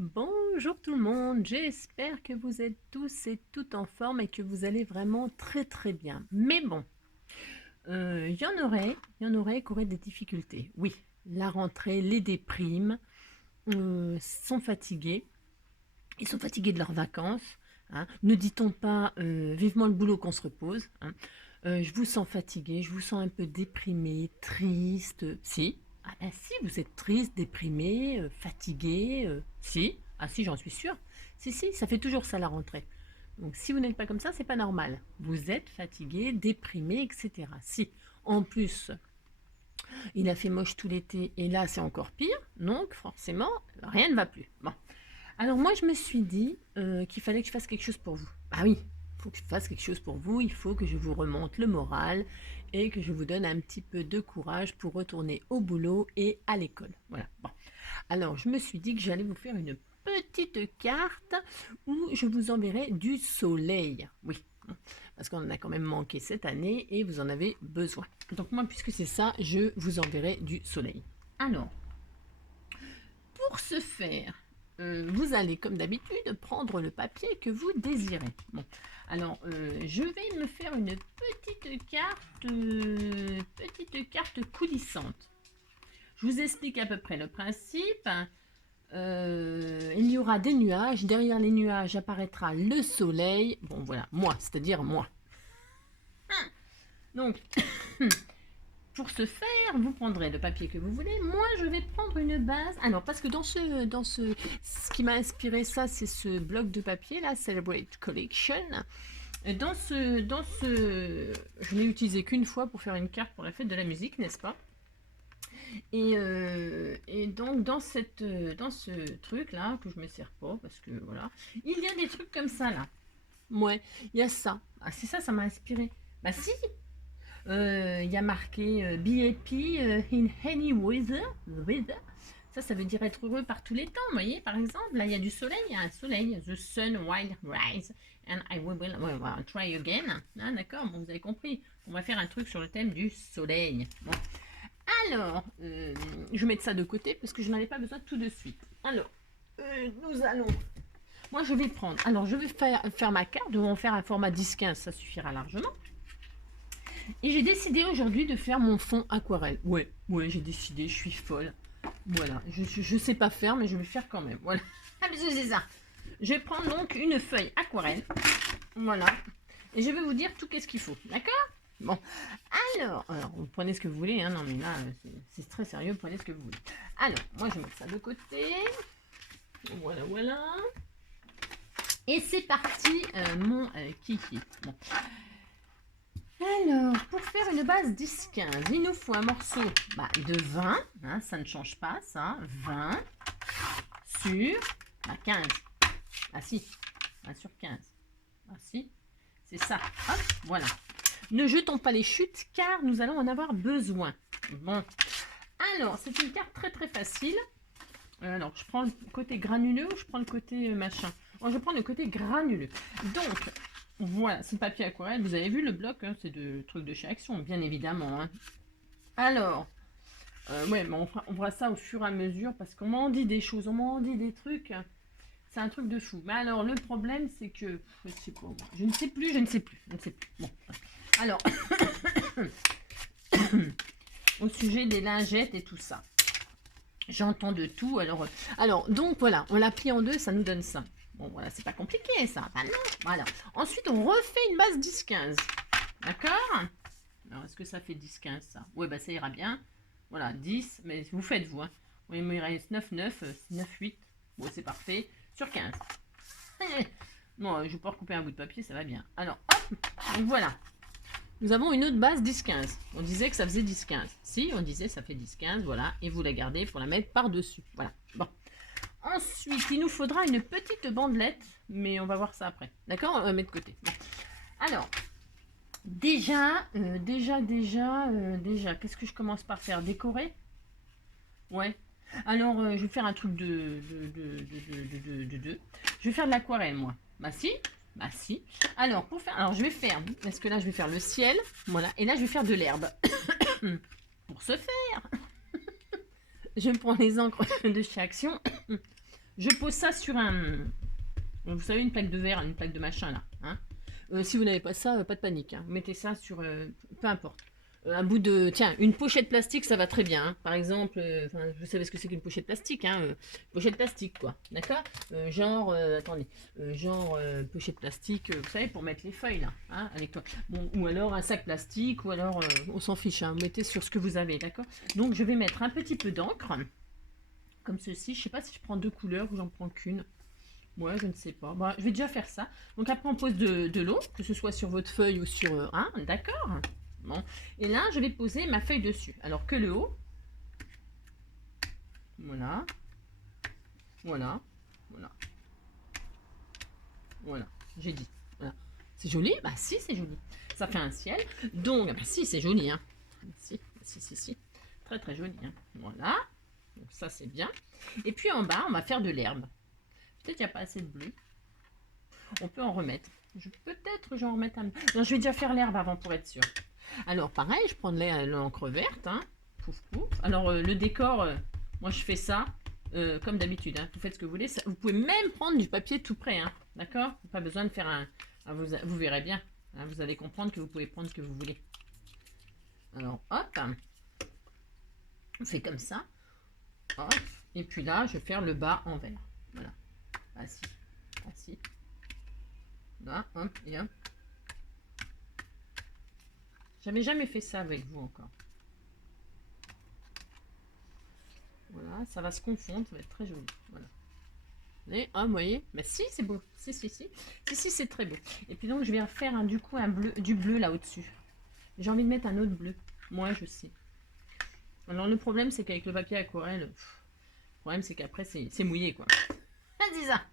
Bonjour tout le monde, j'espère que vous êtes tous et toutes en forme et que vous allez vraiment très très bien. Mais bon, il y en aurait qui auraient des difficultés. Oui, la rentrée, les déprimes, sont fatigués. Ils sont fatigués de leurs vacances, hein. Ne dit-on pas vivement le boulot qu'on se repose, hein. Je vous sens fatigué, je vous sens un peu déprimé, triste. Si, ah ben si, vous êtes triste, déprimé, fatigué. Si, ah si, j'en suis sûre. Si, si, ça fait toujours ça la rentrée. Donc si vous n'êtes pas comme ça, c'est pas normal. Vous êtes fatigué, déprimé, etc. Si, en plus, il a fait moche tout l'été et là c'est encore pire, donc forcément, rien ne va plus. Bon. Alors moi, je me suis dit qu'il fallait que je fasse quelque chose pour vous. Ah oui, il faut que je fasse quelque chose pour vous, il faut que je vous remonte le moral et que je vous donne un petit peu de courage pour retourner au boulot et à l'école. Voilà. Bon. Alors, je me suis dit que j'allais vous faire une petite carte où je vous enverrai du soleil. Oui, parce qu'on en a quand même manqué cette année et vous en avez besoin. Donc moi, puisque c'est ça, je vous enverrai du soleil. Alors, pour ce faire, vous allez, comme d'habitude, prendre le papier que vous désirez. Bon, alors, je vais me faire une petite carte coulissante. Je vous explique à peu près le principe. Il y aura des nuages. Derrière les nuages apparaîtra le soleil. Bon, voilà, moi, c'est-à-dire moi. Donc, pour ce faire, vous prendrez le papier que vous voulez. Moi, je vais prendre une base. Alors, parce que ce qui m'a inspiré ça, c'est ce bloc de papier là, Celebrate Collection. Je n'ai utilisé qu'une fois pour faire une carte pour la fête de la musique, n'est-ce pas? Et donc dans ce truc là que je me sers pas parce que voilà, il y a des trucs comme ça là. Ouais, il y a ça. Ah, c'est ça, ça m'a inspiré. Bah si, il y a marqué BAP in any weather. Ça veut dire être heureux par tous les temps. Vous voyez, par exemple, là, il y a du soleil, il y a un soleil. The sun will rise and I will try again. Ah, d'accord, bon, vous avez compris. On va faire un truc sur le thème du soleil. Bon. Alors, je vais mettre ça de côté parce que je n'en ai pas besoin tout de suite. Alors, nous allons... Moi, je vais prendre... Alors, je vais faire ma carte. Nous allons faire un format 10-15, ça suffira largement. Et j'ai décidé aujourd'hui de faire mon fond aquarelle. Ouais, j'ai décidé, je suis folle. Voilà, je sais pas faire, mais je vais faire quand même. Voilà, ah, c'est ça. Je vais prendre donc une feuille aquarelle. Voilà. Et je vais vous dire tout qu'est-ce qu'il faut. D'accord? Bon. Alors, vous prenez ce que vous voulez. Hein. Non, mais là, c'est très sérieux. Prenez ce que vous voulez. Alors, moi, je vais mettre ça de côté. Voilà. Et c'est parti, mon kiki. Bon. Alors, pour faire une base 10-15, il nous faut un morceau de 20, hein, ça ne change pas, ça, 20 sur 15. Ah si, 20 sur 15. Ah si, c'est ça. Hop, voilà. Ne jetons pas les chutes car nous allons en avoir besoin. Bon, alors, c'est une carte très très facile. Alors, je prends le côté granuleux ou je prends le côté machin? Alors, je prends le côté granuleux. Donc, voilà, c'est le papier aquarelle. Vous avez vu le bloc, hein, c'est de trucs de chez Action, bien évidemment. Hein. Alors, ouais, mais on fera ça au fur et à mesure parce qu'on m'en dit des choses, on m'en dit des trucs. C'est un truc de fou. Mais alors, le problème, c'est que... Je sais pas, je ne sais plus. Bon. Alors, au sujet des lingettes et tout ça. J'entends de tout. Alors, donc, voilà, on la plie en deux, ça nous donne ça. Bon, voilà, c'est pas compliqué, ça. Ben non, voilà. Ensuite, on refait une base 10-15. D'accord? Alors, est-ce que ça fait 10-15, ça? Oui, bah, ça ira bien. Voilà, 10, mais vous faites, vous. Hein. Oui, il me reste 9-9, 9-8. Bon, c'est parfait. Sur 15. Non, je vais pouvoir couper un bout de papier, ça va bien. Alors, hop, donc voilà. Nous avons une autre base 10-15. On disait que ça faisait 10-15. Si, on disait ça fait 10-15, voilà. Et vous la gardez pour la mettre par-dessus. Voilà, bon. Ensuite, il nous faudra une petite bandelette, mais on va voir ça après. D'accord? On va mettre de côté. Bon. Alors, déjà, qu'est-ce que je commence par faire? Décorer? Ouais. Alors, je vais faire un truc de. Je vais faire de l'aquarelle, moi. Bah si. Alors, je vais faire. Parce que là, je vais faire le ciel. Voilà. Et là, je vais faire de l'herbe. Pour ce faire, je prends les encres de chez Action. Je pose ça sur un... Vous savez, une plaque de verre, une plaque de machin là. Hein. Si vous n'avez pas ça, pas de panique. Hein. Vous mettez ça sur... peu importe. Un bout de... Tiens, une pochette plastique, ça va très bien. Hein. Par exemple, vous savez ce que c'est qu'une pochette plastique. Hein, pochette plastique, quoi. D'accord genre, attendez. Pochette plastique, vous savez, pour mettre les feuilles, là. Hein, avec toi. Bon, ou alors un sac plastique, ou alors, on s'en fiche. Hein, vous mettez sur ce que vous avez, d'accord. Donc, je vais mettre un petit peu d'encre. Comme ceci. Je sais pas si je prends 2 couleurs ou j'en prends qu'une. Ouais, je ne sais pas. Bon, je vais déjà faire ça. Donc après, on pose de l'eau, que ce soit sur votre feuille ou sur un, d'accord. Bon. Et là, je vais poser ma feuille dessus. Alors que le haut. Voilà. Voilà. Voilà. Voilà. J'ai dit. Voilà. C'est joli? Bah si, c'est joli. Ça fait un ciel. Donc, bah si, c'est joli. Hein. Si. Très, très joli. Hein. Voilà. Donc ça, c'est bien. Et puis en bas, on va faire de l'herbe. Peut-être qu'il n'y a pas assez de bleu. On peut en remettre. Peut-être j'en remettre un... Non, je vais déjà faire l'herbe avant pour être sûr. Alors, pareil, je prends de l'encre verte. Hein. Pouf, pouf. Alors, le décor, moi, je fais ça comme d'habitude. Hein. Vous faites ce que vous voulez. Ça, vous pouvez même prendre du papier tout prêt. Hein. D'accord? Pas besoin de faire un... Ah, vous verrez bien. Hein, vous allez comprendre que vous pouvez prendre ce que vous voulez. Alors, hop. On fait comme ça. Hop. Et puis là, je vais faire le bas en vert. Voilà. Assis. Là, hop, et hop. J'avais jamais fait ça avec vous encore. Voilà, ça va se confondre, ça va être très joli. Voilà. Et, vous voyez? Bah si, c'est beau. Si, c'est très beau. Et puis donc, je vais faire du coup du bleu là au-dessus. J'ai envie de mettre un autre bleu. Moi, je sais. Alors, le problème, c'est qu'avec le papier aquarelle, le problème, c'est qu'après, c'est mouillé, quoi. Vas-y, ça.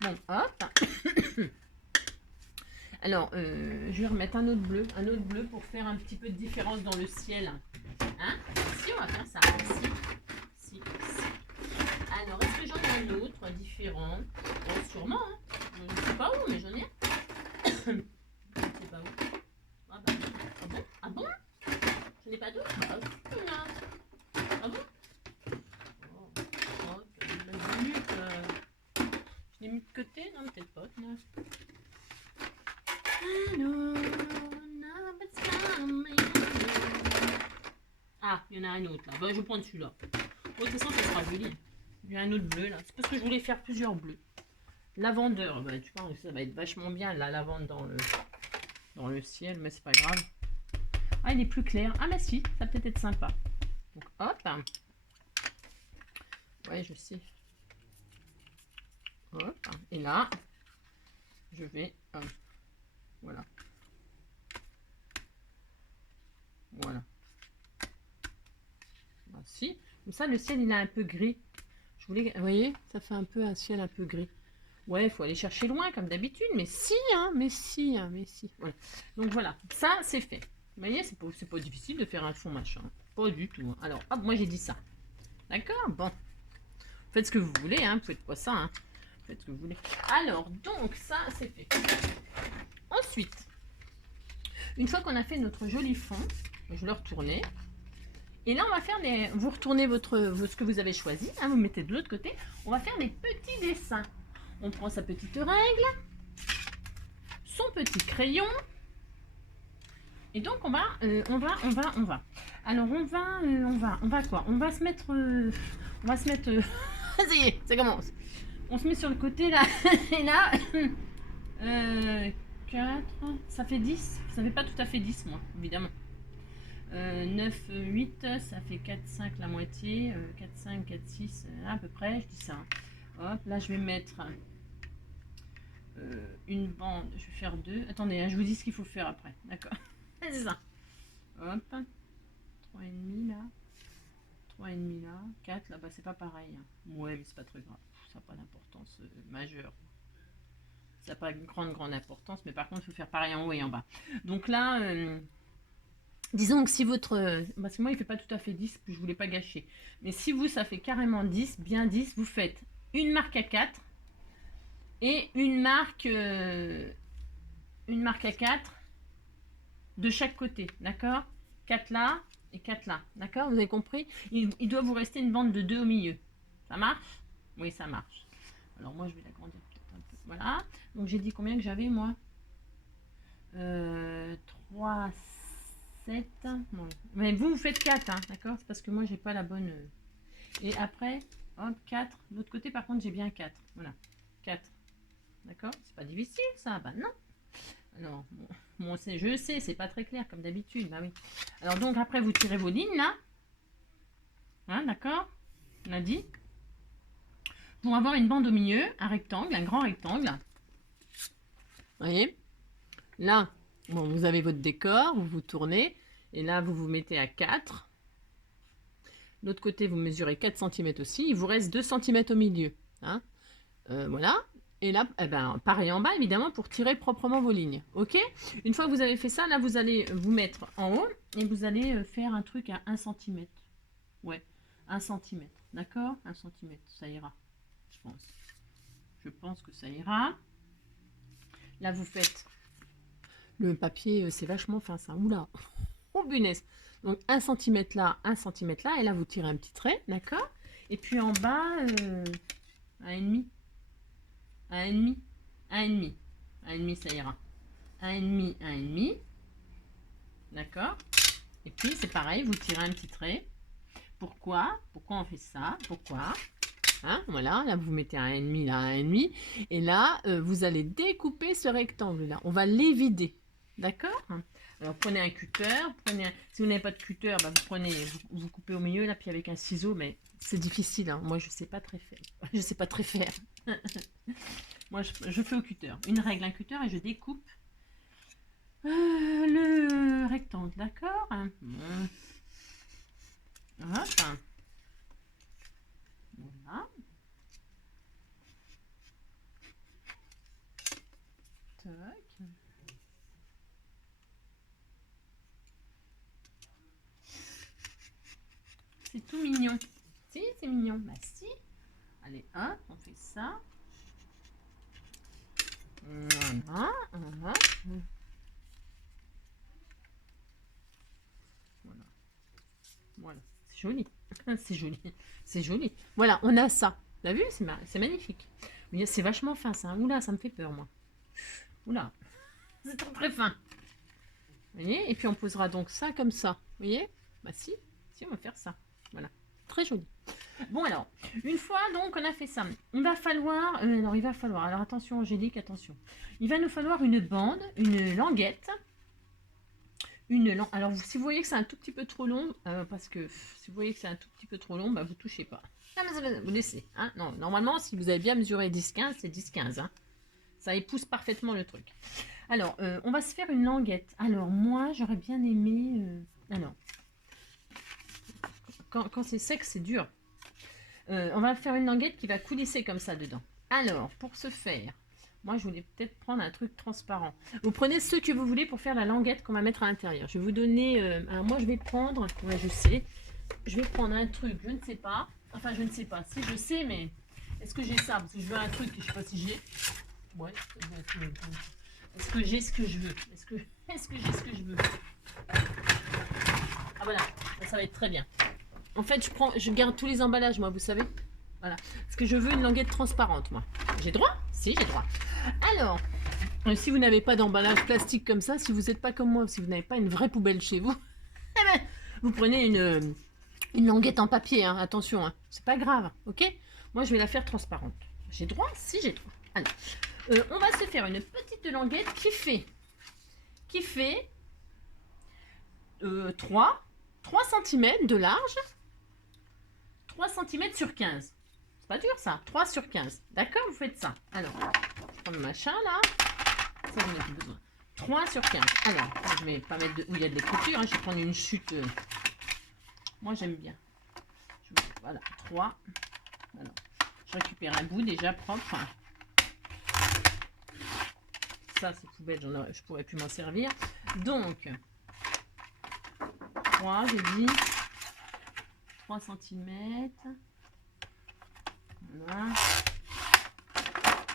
Bon, hop. Alors, je vais remettre un autre bleu pour faire un petit peu de différence dans le ciel. Hein? Si, on va faire ça. Si. Alors, est-ce que j'en ai un autre différent? Oh, sûrement, hein. Je ne sais pas où, mais j'en ai un. Je ne sais pas où. Ah, bah, ah bon? Je n'ai pas d'autre? Bah, ah bon? Je l'ai mis de côté? Non, peut-être pas. Non. Ah, il y en a un autre là. Bah, je vais prendre celui-là. De toute façon, ça sera joli. Il y a un autre bleu là. C'est parce que je voulais faire plusieurs bleus. Lavandeur. Bah, tu penses que ça va être vachement bien la lavande dans le ciel, mais c'est pas grave. Ah, il est plus clair. Ah, bah si, ça peut être sympa. Donc, hop. Ouais, je sais. Hop. Et là, je vais... voilà. Voilà. Bah, si. Comme ça, le ciel, il est un peu gris. Je voulais... Vous voyez, ça fait un peu un ciel un peu gris. Ouais, il faut aller chercher loin, comme d'habitude. Mais si, hein, mais si. Voilà. Donc, voilà. Ça, c'est fait. Vous voyez, c'est pas difficile de faire un fond machin. Pas du tout. Hein. Alors, hop, moi, j'ai dit ça. D'accord? Bon. Faites ce que vous voulez, hein. Faites pas ça, hein. Faites ce que vous voulez. Alors, donc, ça, c'est fait. Ensuite, une fois qu'on a fait notre joli fond, je vais le retourner. Et là, on va faire des... Vous retournez ce que vous avez choisi, hein, vous mettez de l'autre côté. On va faire des petits dessins. On prend sa petite règle, son petit crayon. Et donc, on va. Alors, on va quoi? On va se mettre... ça y est, ça commence. On se met sur le côté, là. Et là... 4, ça fait 10. Ça fait pas tout à fait 10, moi, évidemment. 9, 8, ça fait 4, 5 la moitié. 4, 5, 4, 6, à peu près, je dis ça. Hop, là, je vais mettre une bande. Je vais faire 2. Attendez, hein, je vous dis ce qu'il faut faire après. D'accord. C'est ça. Hop. 3,5 là. 3,5 là. 4 là, bah c'est pas pareil. Hein. Ouais, mais c'est pas très grave. Ça n'a pas d'importance majeure. Ça n'a pas une grande importance, mais par contre, il faut faire pareil en haut et en bas. Donc là, disons que si votre... parce que moi, il ne fait pas tout à fait 10, puis je ne voulais pas gâcher. Mais si vous, ça fait carrément 10, bien 10, vous faites une marque à 4 et une marque à 4 de chaque côté, d'accord? 4 là et 4 là, d'accord? Vous avez compris? Il doit vous rester une bande de 2 au milieu. Ça marche? Oui, ça marche. Alors moi, je vais l'agrandir peut-être un peu. Voilà. Donc j'ai dit combien que j'avais, moi 3, 7. Non. Mais vous faites 4, hein, d'accord? C'est parce que moi, j'ai pas la bonne... Et après, hop, 4. De l'autre côté, par contre, j'ai bien 4. Voilà, 4. D'accord? C'est pas difficile, ça? Bah non. Alors, bon je sais, c'est pas très clair, comme d'habitude. Bah oui. Alors, donc, après, vous tirez vos lignes, là. Hein, d'accord? On a dit. Pour avoir une bande au milieu, un rectangle, un grand rectangle. Vous voyez? Là, bon, vous avez votre décor, vous vous tournez. Et là, vous vous mettez à 4. De l'autre côté, vous mesurez 4 cm aussi. Il vous reste 2 cm au milieu. Hein, voilà. Et là, eh ben, pareil en bas, évidemment, pour tirer proprement vos lignes. OK? Une fois que vous avez fait ça, là, vous allez vous mettre en haut et vous allez faire un truc à 1 cm. Ouais, 1 cm. D'accord? 1 cm, ça ira. Je pense. Je pense que ça ira. Là, vous faites... Le papier, c'est vachement fin, ça. Oula! Oh, punaise! Donc, 1 cm là, 1 cm là. Et là, vous tirez un petit trait, d'accord? Et puis en bas, 1,5. 1,5. 1,5. 1,5, ça ira. 1,5, 1,5. D'accord? Et puis, c'est pareil, vous tirez un petit trait. Pourquoi? Pourquoi on fait ça? Pourquoi? Hein, voilà, là, vous mettez un 1,5, là, un 1,5. Et là, vous allez découper ce rectangle-là. On va l'évider. D'accord? Alors, prenez un cutter. Si vous n'avez pas de cutter, bah, vous coupez au milieu, là, puis avec un ciseau, mais c'est difficile. Hein. Moi, je ne sais pas très faire. Je sais pas très faire. Moi, je fais au cutter. Une règle, un cutter, et je découpe le rectangle. D'accord? Hop. Voilà. Tac. C'est tout mignon. Si, c'est mignon. Bah si. Allez, hop, on fait ça. Voilà. Voilà. C'est joli. C'est joli. C'est joli. Voilà, on a ça. Vous avez vu? C'est magnifique. Mais c'est vachement fin, ça. Oula, ça me fait peur, moi. Oula. C'est très fin. Vous voyez? Et puis on posera donc ça comme ça. Vous voyez? Bah si, on va faire ça. Voilà. Très joli. Bon alors, une fois donc on a fait ça, il va falloir, alors attention Angélique, attention. Il va nous falloir une bande, une languette. Alors si vous voyez que c'est un tout petit peu trop long, parce que si vous voyez que c'est un tout petit peu trop long, bah vous touchez pas. Vous laissez. Hein, non, normalement, si vous avez bien mesuré 10-15, c'est 10-15. Hein. Ça épouse parfaitement le truc. Alors, on va se faire une languette. Alors, moi, j'aurais bien aimé... alors, quand c'est sec, c'est dur. On va faire une languette qui va coulisser comme ça dedans. Alors, pour ce faire, moi, je voulais peut-être prendre un truc transparent. Vous prenez ce que vous voulez pour faire la languette qu'on va mettre à l'intérieur. Je vais vous donner... alors, moi, je vais prendre... Ouais, je sais. Je vais prendre un truc, je ne sais pas. Enfin, je ne sais pas. Si, je sais, mais... Est-ce que j'ai ça? Parce que je veux un truc, je ne sais pas si j'ai... Ouais, est-ce que j'ai ce que je veux? Est-ce que j'ai ce que je veux? Ah voilà, ça va être très bien. En fait, je garde tous les emballages, moi, vous savez. Voilà. Parce que je veux une languette transparente, moi. J'ai droit? Si, j'ai droit. Alors, si vous n'avez pas d'emballage plastique comme ça, si vous n'êtes pas comme moi, si vous n'avez pas une vraie poubelle chez vous, eh ben, vous prenez une languette en papier, hein, attention, hein. C'est pas grave, ok? Moi, je vais la faire transparente. J'ai droit? Si, j'ai droit. Alors, on va se faire une petite languette qui fait 3 cm de large, 3 cm sur 15. C'est pas dur ça, 3 sur 15. D'accord, vous faites ça. Alors, je prends le machin là. Ça, j'en ai plus besoin. 3 sur 15. Alors, je vais pas mettre où il y a de l'écriture, hein. Je vais prendre une chute. Moi, j'aime bien. Voilà, 3. Alors, je récupère un bout déjà propre. Ça, c'est poubelle, je pourrais plus m'en servir. Donc, 3, j'ai dit 3 cm. Voilà.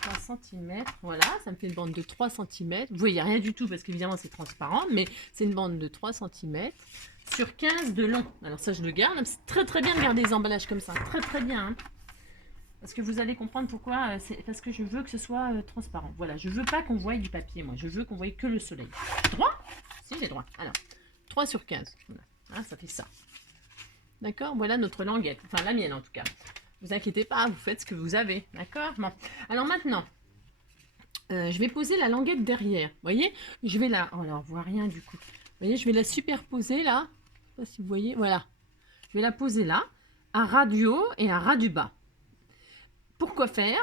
3 cm. Voilà, ça me fait une bande de 3 cm. Vous voyez rien du tout parce qu'évidemment c'est transparent, mais c'est une bande de 3 cm sur 15 de long. Alors ça, je le garde. C'est très très bien de garder les emballages comme ça. Très très bien. Hein. Parce que vous allez comprendre pourquoi. C'est parce que je veux que ce soit transparent. Voilà, je veux pas qu'on voie du papier, moi. Je veux qu'on voie que le soleil. Droit? Si, j'ai droit. Alors, 3 sur 15. Voilà. Hein, ça fait ça. D'accord? Voilà notre languette. Enfin, la mienne, en tout cas. Vous inquiétez pas, vous faites ce que vous avez. D'accord? Bon. Alors maintenant, je vais poser la languette derrière. Vous voyez? Je vais la... Oh là, on voit rien du coup. Vous voyez, je vais la superposer là. Je sais pas si vous voyez. Voilà. Je vais la poser là, à ras du haut et à ras du bas. Pourquoi faire?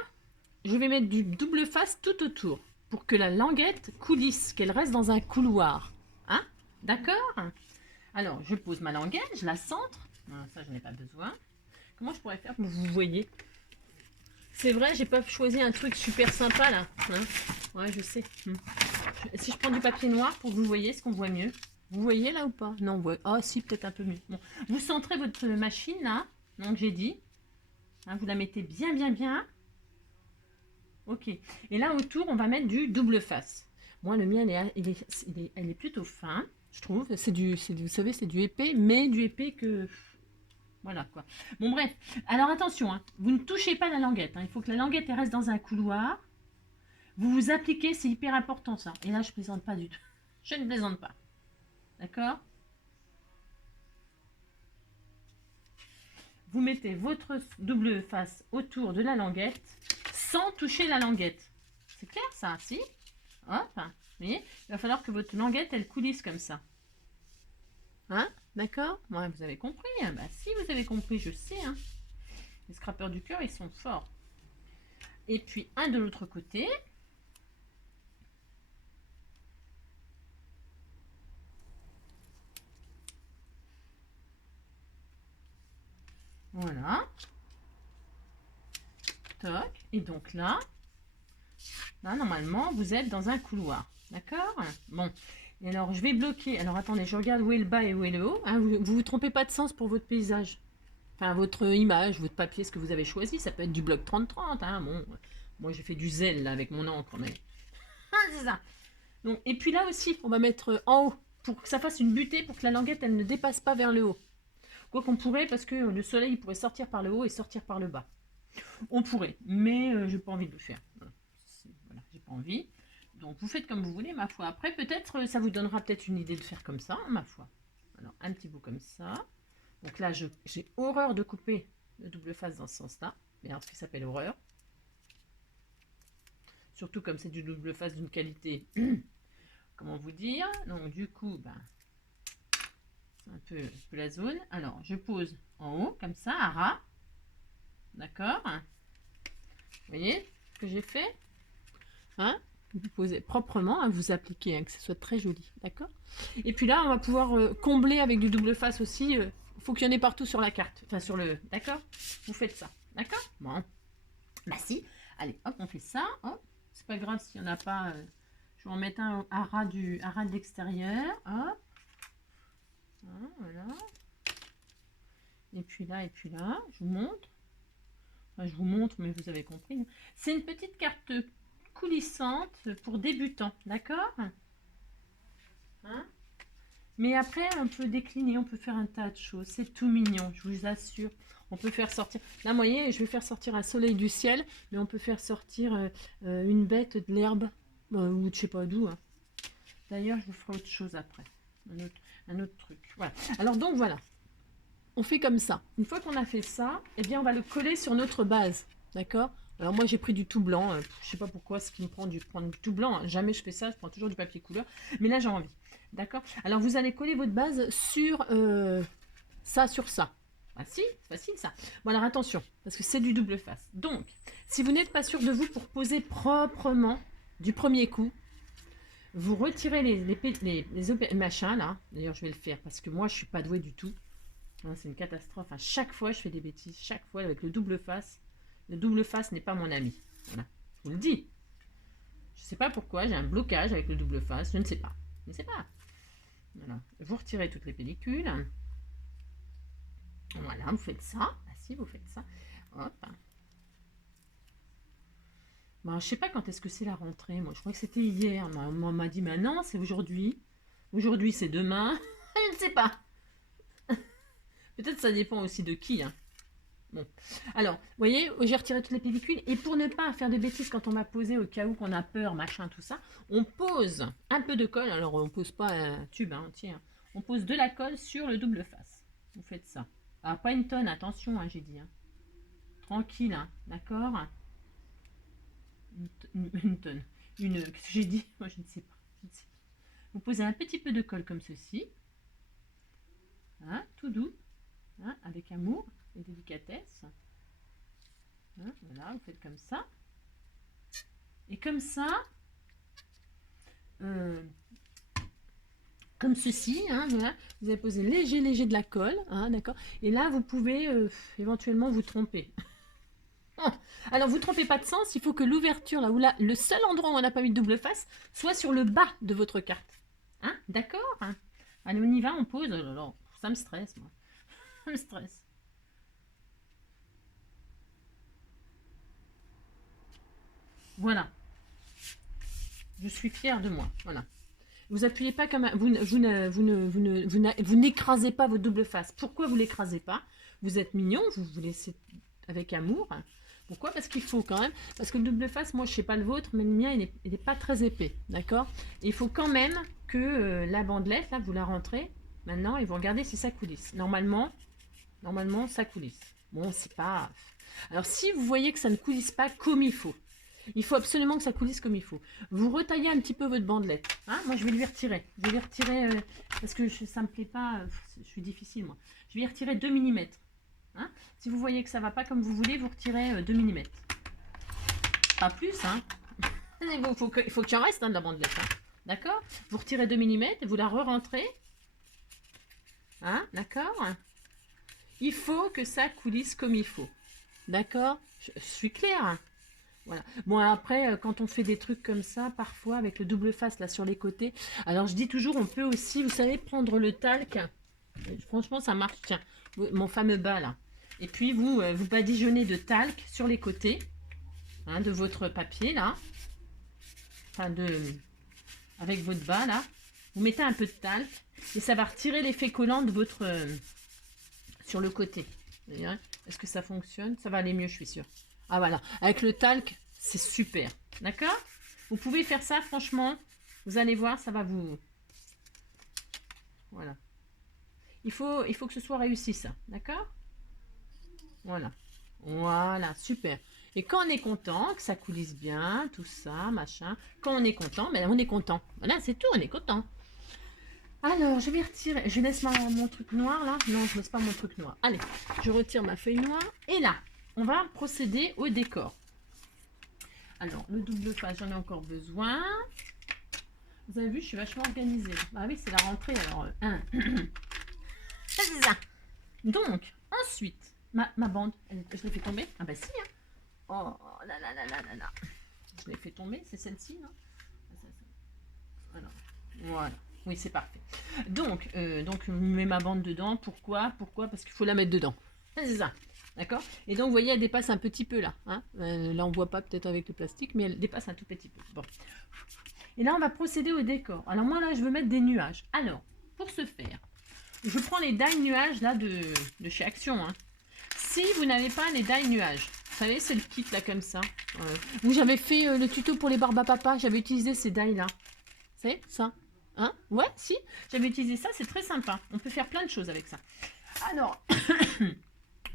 Je vais mettre du double face tout autour pour que la languette coulisse, qu'elle reste dans un couloir. Hein? D'accord? Alors, je pose ma languette, je la centre. Non, ça, je n'ai pas besoin. Comment je pourrais faire pour que vous voyez? C'est vrai, j'ai pas choisi un truc super sympa là. Hein, ouais, je sais. Si je prends du papier noir pour que vous voyez, est-ce qu'on voit mieux? Vous voyez là ou pas? Non, on voit. Ah, si, peut-être un peu mieux. Bon. Vous centrez votre machine là, donc j'ai dit. Hein, vous la mettez bien, bien, bien. Ok. Et là autour, on va mettre du double face. Moi, le mien, elle est plutôt fin, je trouve. Vous savez, c'est du épais, mais du épais que. Voilà quoi. Bon, bref. Alors attention, hein, vous ne touchez pas la languette. Hein. Il faut que la languette elle reste dans un couloir. Vous vous appliquez, c'est hyper important ça. Et là, je plaisante pas du tout. Je ne plaisante pas. D'accord? Vous mettez votre double face autour de la languette sans toucher la languette. C'est clair ça, si? Hop, vous voyez? Il va falloir que votre languette, elle coulisse comme ça. Hein? D'accord? Ouais, vous avez compris? Bah si, vous avez compris, je sais. Hein. Les scrappeurs du cœur, ils sont forts. Et puis, un de l'autre côté. Voilà. Toc. Et donc là, normalement, vous êtes dans un couloir. D'accord? Bon. Et alors, je vais bloquer. Alors, attendez, je regarde où est le bas et où est le haut. Hein, vous vous trompez pas de sens pour votre paysage. Enfin, votre image, votre papier, ce que vous avez choisi. Ça peut être du bloc 30-30. Hein. Bon, moi, j'ai fait du zèle là, avec mon encre. Mais... Ah, c'est ça. Donc, et puis là aussi, on va mettre en haut. Pour que ça fasse une butée, pour que la languette, elle ne dépasse pas vers le haut. Quoi qu'on pourrait, parce que le soleil, il pourrait sortir par le haut et sortir par le bas. On pourrait, mais j'ai pas envie de le faire. Voilà, j'ai pas envie. Donc vous faites comme vous voulez, ma foi. Après, peut-être, ça vous donnera peut-être une idée de faire comme ça, ma foi. Alors, un petit bout comme ça. Donc là, j'ai horreur de couper le double face dans ce sens-là. Mais alors, ce qui s'appelle horreur. Surtout comme c'est du double face d'une qualité, comment vous dire. Donc du coup, ben, c'est un peu la zone. Alors, je pose en haut, comme ça, à ras. D'accord? Vous voyez ce que j'ai fait? Hein? Vous posez proprement, hein, vous appliquez, hein, que ce soit très joli, d'accord? Et puis là, on va pouvoir combler avec du double face aussi. Il faut qu'il y en ait partout sur la carte, enfin sur le, d'accord? Vous faites ça, d'accord? Bon, bah si. Allez, hop, on fait ça. Hop, c'est pas grave s'il n'y en a pas. Je vais en mettre un à ras de l'extérieur. Hop, voilà. Et puis là, je vous montre. Enfin, je vous montre, mais vous avez compris. C'est une petite carte coulissante pour débutants, d'accord? Hein? Mais après, on peut décliner, on peut faire un tas de choses. C'est tout mignon, je vous assure. On peut faire sortir... Là, vous voyez, je vais faire sortir un soleil du ciel, mais on peut faire sortir une bête de l'herbe, ou je sais pas d'où. Hein. D'ailleurs, je vous ferai autre chose après. Un autre truc. Voilà. Alors donc, voilà. On fait comme ça. Une fois qu'on a fait ça, eh bien, on va le coller sur notre base. D'accord? Alors moi, j'ai pris du tout blanc. Je sais pas pourquoi ce qui me prend du tout blanc. Hein. Jamais je fais ça. Je prends toujours du papier couleur. Mais là, j'ai envie. D'accord? Alors, vous allez coller votre base sur ça, sur ça. Ah si, c'est facile ça. Bon, alors attention, parce que c'est du double face. Donc, si vous n'êtes pas sûr de vous pour poser proprement du premier coup, vous retirez les machins là. D'ailleurs, je vais le faire parce que moi, je suis pas douée du tout. C'est une catastrophe. À chaque fois, je fais des bêtises. Chaque fois, avec le double face. Le double face n'est pas mon ami. Voilà. Je vous le dis. Je ne sais pas pourquoi. J'ai un blocage avec le double face. Je ne sais pas. Je ne sais pas. Voilà. Vous retirez toutes les pellicules. Voilà. Vous faites ça. Ah si, vous faites ça. Hop. Bon, je ne sais pas quand est-ce que c'est la rentrée. Moi, je crois que c'était hier. On m'a dit, mais non, c'est aujourd'hui. Aujourd'hui, c'est demain. Je ne sais pas. Peut-être ça dépend aussi de qui. Hein. Bon, alors, vous voyez, j'ai retiré toutes les pellicules. Et pour ne pas faire de bêtises quand on va poser, au cas où qu'on a peur, machin, tout ça, on pose un peu de colle. Alors, on pose pas un tube entier. Hein. On pose de la colle sur le double face. Vous faites ça. Ah, pas une tonne, attention, hein, j'ai dit. Hein. Tranquille, hein, d'accord, une tonne. Qu'est-ce que j'ai dit? Moi, je ne sais pas. Je ne sais pas. Vous posez un petit peu de colle comme ceci. Hein, tout doux. Hein, avec amour et délicatesse. Hein, voilà, vous faites comme ça. Et comme ça, comme ceci, hein, voilà, vous allez poser léger de la colle, hein, d'accord. Et là, vous pouvez éventuellement vous tromper. Alors, vous ne trompez pas de sens, il faut que l'ouverture, là où là, le seul endroit où on n'a pas mis de double face, soit sur le bas de votre carte. Hein, d'accord, hein. Allez, on y va, on pose. Oh là là, ça me stresse, moi. Ça me stresse. Voilà. Je suis fière de moi. Voilà. Vous appuyez pas comme un, vous n'écrasez pas votre double face. Pourquoi vous l'écrasez pas? Vous êtes mignon, vous laissez avec amour. Pourquoi? Parce qu'il faut quand même. Parce que le double face, moi je sais pas le vôtre, mais le mien il est pas très épais, d'accord? Il faut quand même que la bandelette là, vous la rentrez maintenant et vous regardez si ça coulisse. Normalement ça coulisse. Bon, c'est pas. Alors si vous voyez que ça ne coulisse pas comme il faut. Il faut absolument que ça coulisse comme il faut. Vous retaillez un petit peu votre bandelette. Hein, moi, je vais lui retirer. Je vais lui retirer parce que ça ne me plaît pas. Je suis difficile, moi. Je vais lui retirer 2 mm. Hein, si vous voyez que ça ne va pas comme vous voulez, vous retirez 2 mm. Pas plus. Hein. Il faut qu'il en reste hein, de la bandelette. Hein. D'accord. Vous retirez 2 mm et vous la re-rentrez. Hein, d'accord. Il faut que ça coulisse comme il faut. D'accord. Je suis claire. Hein. Voilà. Bon, après, quand on fait des trucs comme ça, parfois avec le double face là sur les côtés, alors je dis toujours, on peut aussi, vous savez, prendre le talc. Franchement, ça marche. Tiens, mon fameux bas là. Et puis vous badigeonnez de talc sur les côtés hein, de votre papier là. Enfin, avec votre bas là. Vous mettez un peu de talc et ça va retirer l'effet collant de votre sur le côté. Est-ce que ça fonctionne? Ça va aller mieux, je suis sûre. Ah voilà, avec le talc, c'est super. D'accord? Vous pouvez faire ça, franchement. Vous allez voir, ça va vous... Voilà. Il faut que ce soit réussi, ça. D'accord? Voilà. Voilà, super. Et quand on est content, que ça coulisse bien, tout ça, machin. Quand on est content, ben on est content. Voilà, c'est tout, on est content. Alors, je vais retirer... Je laisse mon truc noir, là. Non, je laisse pas mon truc noir. Allez, je retire ma feuille noire. Et là, on va procéder au décor. Alors, le double face, j'en ai encore besoin. Vous avez vu, je suis vachement organisée. Ah oui, c'est la rentrée, alors... C'est ça. Donc, ensuite, ma bande, je l'ai fait tomber. Ah bah si, hein. Oh là là là là là là. Je l'ai fait tomber, c'est celle-ci, non? Alors, voilà. Oui, c'est parfait. Donc, je mets ma bande dedans. Pourquoi? Parce qu'il faut la mettre dedans. C'est ça. D'accord? Et donc, vous voyez, elle dépasse un petit peu là. Hein, là, on ne voit pas peut-être avec le plastique, mais elle dépasse un tout petit peu. Bon. Et là, on va procéder au décor. Alors, moi, là, je veux mettre des nuages. Alors, pour ce faire, je prends les die nuages là de chez Action. Hein. Si vous n'avez pas les die nuages, vous savez, c'est le kit là comme ça. Où j'avais fait le tuto pour les barbes à papa, j'avais utilisé ces die là. C'est ça? Hein? Ouais, si. J'avais utilisé ça, c'est très sympa. On peut faire plein de choses avec ça. Alors,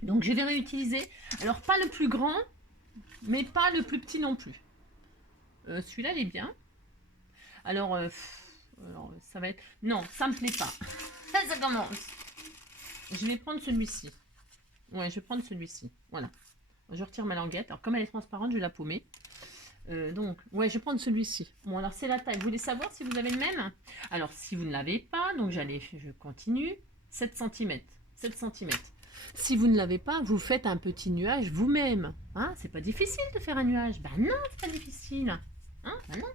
donc je vais réutiliser. Alors, pas le plus grand, mais pas le plus petit non plus. Celui-là, il est bien. Alors, ça va être... Non, ça me plaît pas. Ça commence. Je vais prendre celui-ci. Ouais, je vais prendre celui-ci. Voilà. Je retire ma languette. Alors, comme elle est transparente, je vais la paumer. Donc, ouais, je vais prendre celui-ci. Bon, alors, c'est la taille. Vous voulez savoir si vous avez le même? Alors, si vous ne l'avez pas, donc je continue. 7 cm. 7 cm. Si vous ne l'avez pas, vous faites un petit nuage vous-même. Hein, c'est pas difficile de faire un nuage. Bah non, c'est pas difficile. Hein, bah non.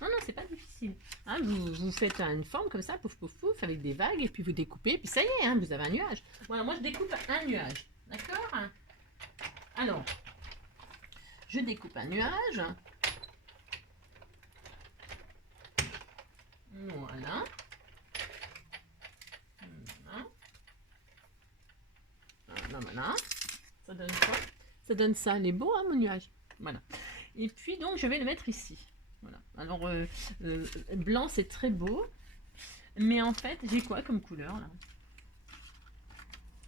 Non, c'est pas difficile. Hein, vous faites une forme comme ça, pouf, pouf, pouf, avec des vagues, et puis vous découpez, puis ça y est, hein, vous avez un nuage. Voilà, moi je découpe un nuage. D'accord? Alors, je découpe un nuage. Voilà. Voilà. Voilà. Ça donne quoi? Ça donne ça. Il est beau, hein, mon nuage. Voilà. Et puis, donc, je vais le mettre ici. Voilà. Alors, blanc, c'est très beau. Mais en fait, j'ai quoi comme couleur, là?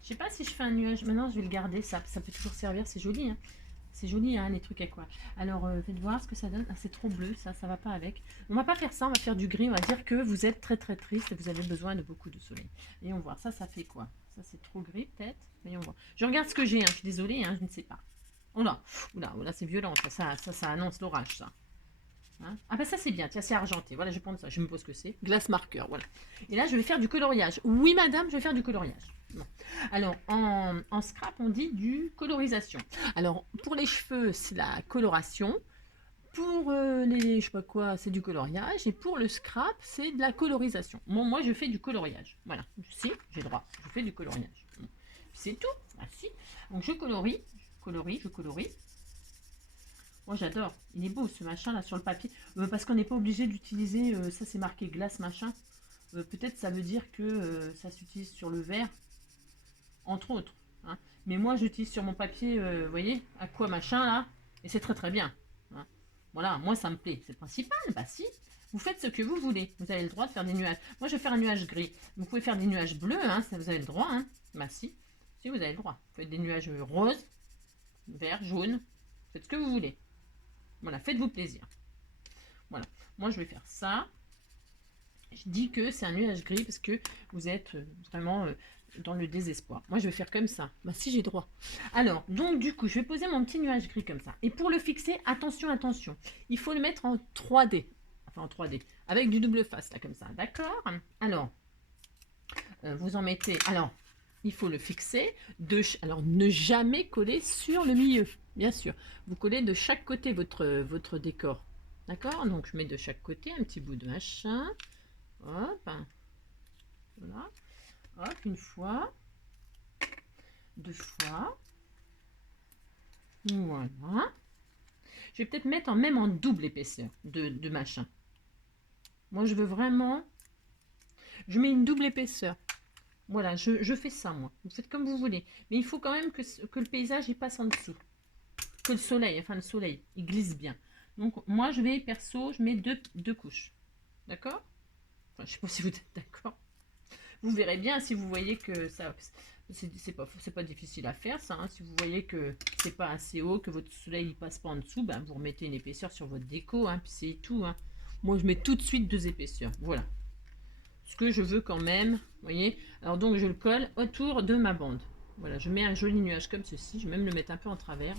Je sais pas si je fais un nuage. Maintenant, je vais le garder. Ça peut toujours servir. C'est joli, hein. C'est joli, hein, les trucs à quoi. Alors, faites voir ce que ça donne. Ah, c'est trop bleu, ça va pas avec. On va pas faire ça, on va faire du gris. On va dire que vous êtes très très triste et vous avez besoin de beaucoup de soleil. Voyons voir, ça fait quoi? Ça, c'est trop gris, peut-être. Voyons voir. Je regarde ce que j'ai, hein. Je suis désolée, hein, je ne sais pas. Oula, oula, c'est violent, ça annonce l'orage, ça. Hein, ah bah ça c'est bien, tiens, c'est argenté. Voilà, je vais prendre ça, je me pose ce que c'est. Glace marqueur, voilà. Et là, je vais faire du coloriage. Oui, madame, je vais faire du coloriage. Bon. Alors, en scrap, on dit du colorisation. Alors, pour les cheveux, c'est la coloration. Pour les, je sais pas quoi, c'est du coloriage. Et pour le scrap, c'est de la colorisation. Bon, moi, je fais du coloriage. Voilà, si, j'ai le droit. Je fais du coloriage. Bon. C'est tout. Ah, si. Donc, je colorie, je colorie. Moi j'adore, il est beau ce machin là sur le papier, parce qu'on n'est pas obligé d'utiliser, ça c'est marqué glace machin, peut-être ça veut dire que ça s'utilise sur le verre, entre autres, hein. Mais moi j'utilise sur mon papier, vous voyez, à quoi machin là, et c'est très très bien, hein. Voilà, moi ça me plaît, c'est le principal, bah si, vous faites ce que vous voulez, vous avez le droit de faire des nuages, moi je vais faire un nuage gris, vous pouvez faire des nuages bleus, hein, ça vous avez le droit, hein. Bah si, si vous avez le droit, vous faites des nuages roses, verts, jaunes, faites ce que vous voulez. Voilà, faites-vous plaisir. Voilà, moi je vais faire ça. Je dis que c'est un nuage gris parce que vous êtes vraiment dans le désespoir. Moi je vais faire comme ça. Bah si j'ai droit. Alors, donc du coup, je vais poser mon petit nuage gris comme ça. Et pour le fixer, attention, attention. Il faut le mettre en 3D. Enfin en 3D. Avec du double face, là, comme ça. D'accord? Alors, vous en mettez... Alors, il faut le fixer. Alors, ne jamais coller sur le milieu. Bien sûr. Vous collez de chaque côté votre décor. D'accord? Donc, je mets de chaque côté un petit bout de machin. Hop. Voilà. Hop, une fois. Deux fois. Voilà. Je vais peut-être mettre même en double épaisseur de machin. Moi, je veux vraiment... Je mets une double épaisseur. Voilà, je fais ça, moi. Vous faites comme vous voulez. Mais il faut quand même que le paysage, il passe en dessous. Que le soleil, il glisse bien. Donc, moi, je vais, perso, je mets deux couches. D'accord? Enfin, je sais pas si vous êtes d'accord. Vous verrez bien si vous voyez que ça... C'est pas difficile à faire, ça. Hein. Si vous voyez que c'est pas assez haut, que votre soleil, il passe pas en dessous, ben, vous remettez une épaisseur sur votre déco, hein, puis c'est tout. Hein. Moi, je mets tout de suite 2 épaisseurs. Voilà. Ce que je veux quand même, vous voyez. Alors donc je le colle autour de ma bande. Voilà, je mets un joli nuage comme ceci. Je vais même le mettre un peu en travers.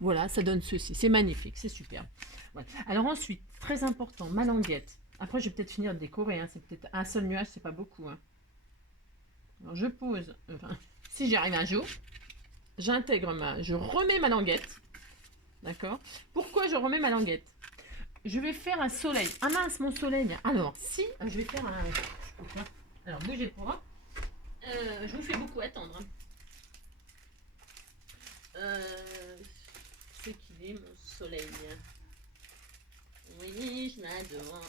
Voilà, ça donne ceci. C'est magnifique, c'est superbe. Voilà. Alors ensuite, très important, ma languette. Après, je vais peut-être finir de décorer. Hein. C'est peut-être un seul nuage, c'est pas beaucoup. Hein. Alors je pose, enfin, si j'y arrive un jour, je remets ma languette. D'accord? Pourquoi je remets ma languette? Je vais faire un soleil. Ah mince, mon soleil. Alors, si, je vais faire un... Alors, bougez pas. Je vous fais beaucoup attendre. C'est qu'il est, mon soleil. Oui, je m'adore.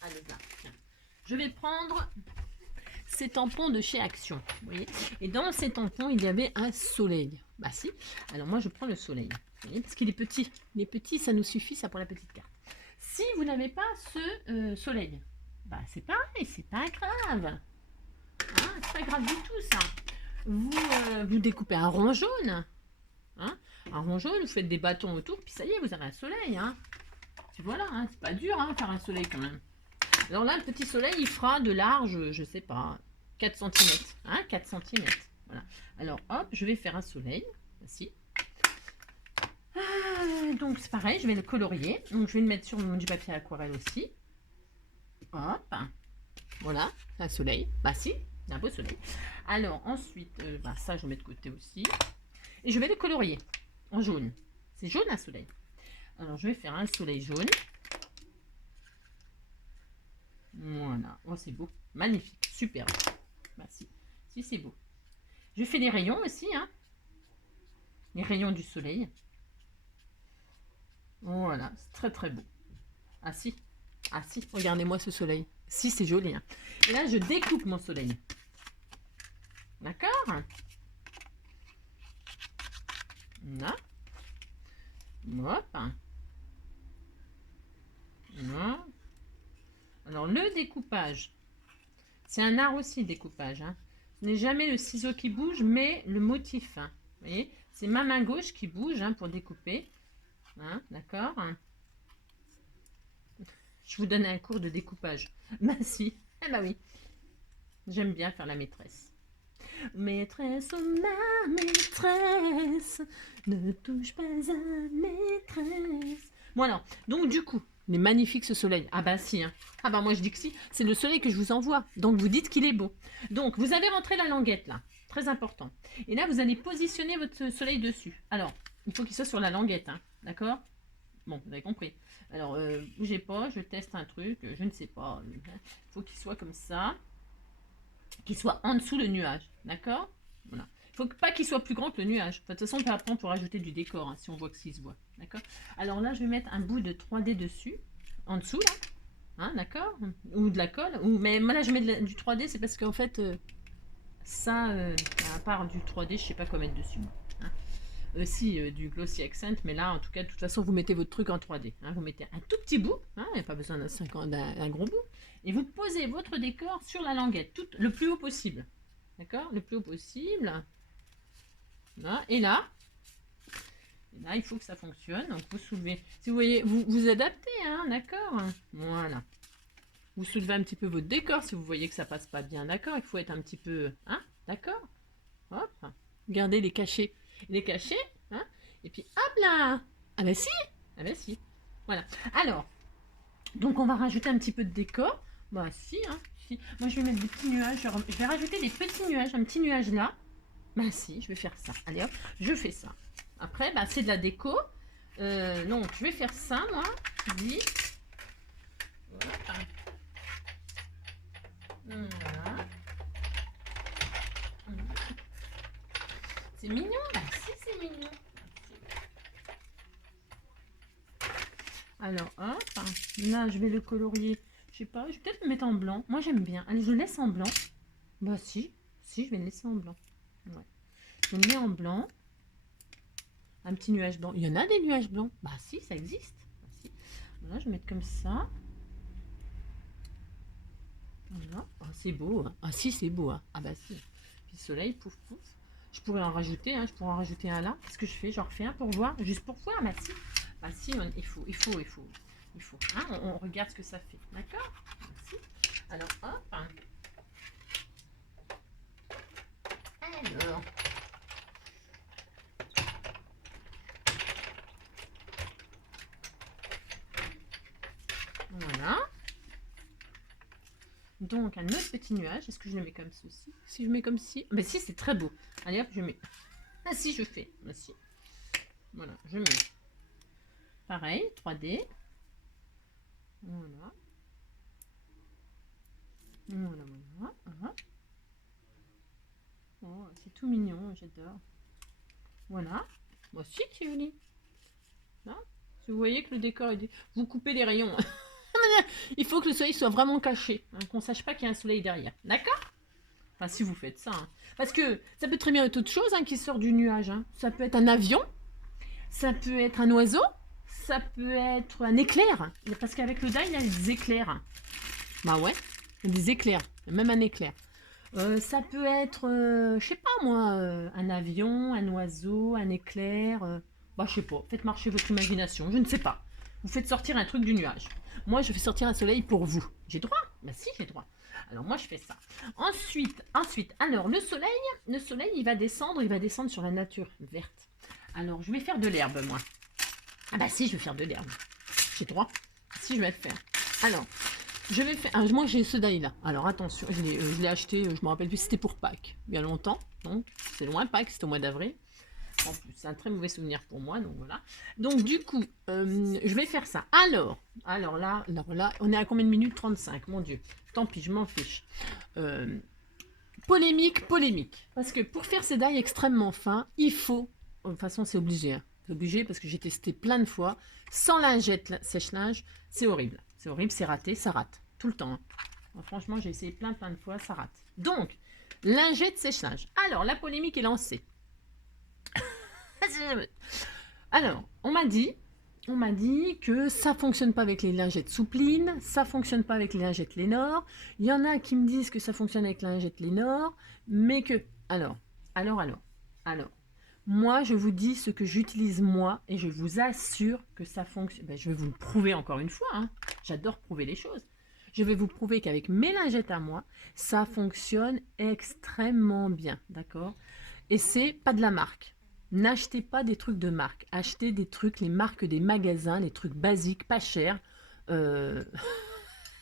Allez, là. Je vais prendre ces tampons de chez Action. Vous voyez? Et dans ces tampons, il y avait un soleil. Bah si. Alors, moi, je prends le soleil. Vous voyez, parce qu'il est petit. Les petits, ça nous suffit, ça, pour la petite carte. Si vous n'avez pas ce soleil, bah c'est pareil, c'est pas grave. Hein, c'est pas grave du tout, ça. Vous découpez un rond jaune. Hein, un rond jaune, vous faites des bâtons autour, puis ça y est, vous avez un soleil. Hein. Puis voilà, hein, c'est pas dur faire un soleil quand même. Alors là, le petit soleil, il fera de large, je sais pas, 4 cm. Hein, 4 cm. Voilà. Alors hop, je vais faire un soleil. Voici. Donc c'est pareil, je vais le colorier. Donc je vais le mettre sur du papier aquarelle aussi. Hop. Voilà, un soleil. Bah si, un beau soleil. Alors ensuite, ça je mets de côté aussi. Et je vais le colorier en jaune. C'est jaune un soleil. Alors je vais faire un soleil jaune. Voilà. Oh c'est beau. Magnifique. Superbe. Bah si. Si c'est beau. Je fais les rayons aussi. Hein. Les rayons du soleil. Voilà, c'est très très beau. Ah si, regardez-moi ce soleil. Si, c'est joli. Hein. Et là, je découpe mon soleil. D'accord? Là. Hop. Là. Alors, le découpage, c'est un art aussi, le découpage. Hein. Ce n'est jamais le ciseau qui bouge, mais le motif. Hein. Vous voyez, c'est ma main gauche qui bouge hein, pour découper. Hein, d'accord. Je vous donne un cours de découpage. Bah si, eh bah oui. J'aime bien faire la maîtresse. Maîtresse, oh ma maîtresse, ne touche pas à maîtresse. Voilà, donc du coup, il est magnifique ce soleil. Ah bah si, hein. Ah bah moi je dis que si, c'est le soleil que je vous envoie. Donc vous dites qu'il est beau. Donc vous avez rentré la languette là, très important. Et là vous allez positionner votre soleil dessus. Alors, il faut qu'il soit sur la languette, hein. D'accord? Bon, vous avez compris. Alors, bougez pas, je teste un truc, je ne sais pas. Il faut qu'il soit comme ça. Qu'il soit en dessous le nuage, d'accord? Voilà. Il faut pas qu'il soit plus grand que le nuage. De toute façon, après, on peut rajouter du décor, hein, si on voit que s'il se voit, d'accord? Alors là, je vais mettre un bout de 3D dessus, en dessous, là, hein, d'accord? Ou de la colle, mais moi, là, je mets du 3D, c'est parce qu'en fait, ça, à part du 3D, je sais pas quoi mettre dessus, moi. Hein. Si, du glossy accent, mais là, en tout cas, de toute façon, vous mettez votre truc en 3D. Hein, vous mettez un tout petit bout, hein, il n'y a pas besoin d'un gros bout, et vous posez votre décor sur la languette, le plus haut possible. D'accord? Le plus haut possible. Là, et là, il faut que ça fonctionne. Donc, vous soulevez. Si vous voyez, vous adaptez, hein, d'accord? Voilà. Vous soulevez un petit peu votre décor si vous voyez que ça passe pas bien, d'accord? Il faut être un petit peu, hein, d'accord? Hop. Gardez les cachets. Les cachets, hein? Et puis, hop là! Ah bah si! Ah bah si. Voilà. Alors, donc on va rajouter un petit peu de décor. Bah si, hein. Si. Moi, je vais mettre des petits nuages. Je vais rajouter des petits nuages. Un petit nuage là. Bah si, je vais faire ça. Allez hop, je fais ça. Après, bah, c'est de la déco. Donc, je vais faire ça, moi. Vite. Voilà. C'est mignon, bah si, c'est mignon. Alors, hop. Là, je vais le colorier. Je sais pas, je vais peut-être le mettre en blanc. Moi, j'aime bien. Allez, je le laisse en blanc. Bah si, je vais le laisser en blanc. Ouais. Je le mets en blanc. Un petit nuage blanc. Il y en a des nuages blancs. Bah si, ça existe. Bah, si. Voilà, je vais mettre comme ça. Voilà. Oh, c'est beau. Hein. Ah si, c'est beau. Hein. Ah bah si. Puis le soleil, pouf pouf. Je pourrais en rajouter. Hein. Je pourrais en rajouter un là. Qu'est-ce que je fais? J'en refais un pour voir. Juste pour voir. Bah si. Bah si, il faut. Hein. On regarde ce que ça fait. D'accord? Merci. Alors, hop. Alors. Voilà. Donc, un autre petit nuage. Est-ce que je le mets comme ceci? Si je mets comme ci. Mais si, c'est très beau. Allez hop, je mets. Ah si, je fais. Ah si. Voilà, je mets. Pareil, 3D. Voilà. Voilà, voilà. Oh, c'est tout mignon, j'adore. Voilà. Moi aussi, c'est joli. Là, si vous voyez que le décor est... Vous coupez les rayons. Il faut que le soleil soit vraiment caché. Hein, qu'on ne sache pas qu'il y a un soleil derrière. D'accord? Enfin, si vous faites ça. Hein. Parce que ça peut très bien être autre chose hein, qui sort du nuage. Hein. Ça peut être un avion. Ça peut être un oiseau. Ça peut être un éclair. Parce qu'avec le dye, il y a des éclairs. Bah ouais, il y a des éclairs. Il y a même un éclair. Ça peut être, je sais pas moi, un avion, un oiseau, un éclair. Bah je sais pas, faites marcher votre imagination, je ne sais pas. Vous faites sortir un truc du nuage. Moi je fais sortir un soleil pour vous. J'ai droit? Bah si j'ai droit. Alors moi je fais ça. Ensuite, alors le soleil il va descendre sur la nature verte. Alors je vais faire de l'herbe moi. Ah bah si je vais faire de l'herbe. J'ai droit. Si je vais le faire. Alors, je vais faire. Ah, moi j'ai ce die là. Alors attention, je l'ai acheté, je me rappelle plus, c'était pour Pâques, il y a longtemps. Donc c'est loin Pâques, c'était au mois d'avril. En plus, c'est un très mauvais souvenir pour moi, donc voilà. Donc du coup, je vais faire ça. Alors là, on est à combien de minutes? 35, mon Dieu. Tant pis, je m'en fiche. Polémique. Parce que pour faire ces die extrêmement fins, il faut. De toute façon, c'est obligé. Hein. C'est obligé parce que j'ai testé plein de fois. Sans lingette sèche-linge, c'est horrible. C'est horrible, c'est raté, ça rate. Tout le temps. Hein. Bon, franchement, j'ai essayé plein de fois, ça rate. Donc, lingette sèche-linge. Alors, la polémique est lancée. Alors, on m'a dit que ça fonctionne pas avec les lingettes Soupline, ça fonctionne pas avec les lingettes Lénore. Il y en a qui me disent que ça fonctionne avec les lingettes Lénore, mais que... Alors. Moi, je vous dis ce que j'utilise moi et je vous assure que ça fonctionne. Ben, je vais vous le prouver encore une fois. Hein. J'adore prouver les choses. Je vais vous prouver qu'avec mes lingettes à moi, ça fonctionne extrêmement bien. D'accord? Et c'est pas de la marque. N'achetez pas des trucs de marque. Achetez des trucs, les marques des magasins, les trucs basiques, pas chers.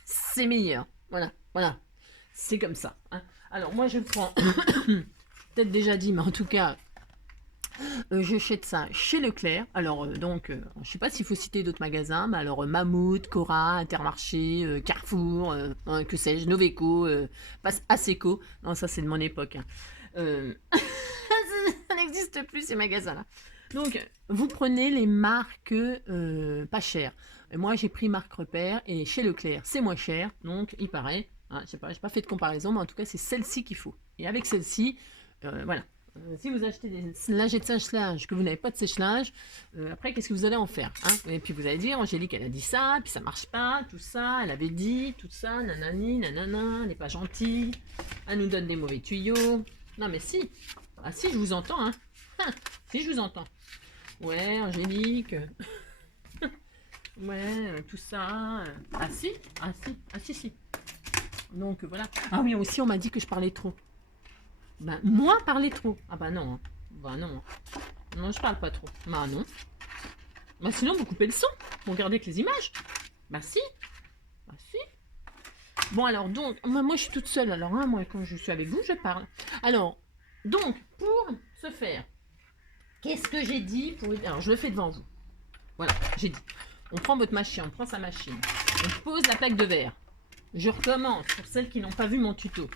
C'est meilleur. Voilà. C'est comme ça. Hein. Alors, moi, je prends... peut-être déjà dit, mais en tout cas... j'achète ça chez Leclerc. Alors, je ne sais pas s'il faut citer d'autres magasins, mais alors Mammouth, Cora, Intermarché, Carrefour, que sais-je, Noveco, Aseco. Non, ça c'est de mon époque. Hein. Ça n'existe plus ces magasins-là. Donc, vous prenez les marques pas chères. Et moi, j'ai pris marque repère et chez Leclerc, c'est moins cher. Donc, il paraît, hein, je sais pas, j'ai pas fait de comparaison, mais en tout cas, c'est celle-ci qu'il faut. Et avec celle-ci, voilà. Si vous achetez des lingettes de sèche-linge, que vous n'avez pas de sèche-linge, après, qu'est-ce que vous allez en faire hein? Et puis vous allez dire, Angélique, elle a dit ça, puis ça marche pas, tout ça, elle avait dit, tout ça, nanani, nanana, elle n'est pas gentille, elle nous donne des mauvais tuyaux. Non, mais si, ah si, je vous entends, hein. Si, je vous entends. Ouais, Angélique, ouais, tout ça. Ah si. Donc voilà. Ah oui, aussi, on m'a dit que je parlais trop. Ben, moi, parler trop. Ah bah non. Hein. Bah non. Non, je parle pas trop. Bah non. Bah sinon, vous coupez le son. Vous regardez que les images. Bah si. Bon, alors, donc, moi, je suis toute seule. Alors, hein, moi, quand je suis avec vous, je parle. Alors, donc, pour ce faire, qu'est-ce que j'ai dit pour... Alors, je le fais devant vous. Voilà, j'ai dit. On prend votre machine, on prend sa machine. On pose la plaque de verre. Je recommence pour celles qui n'ont pas vu mon tuto.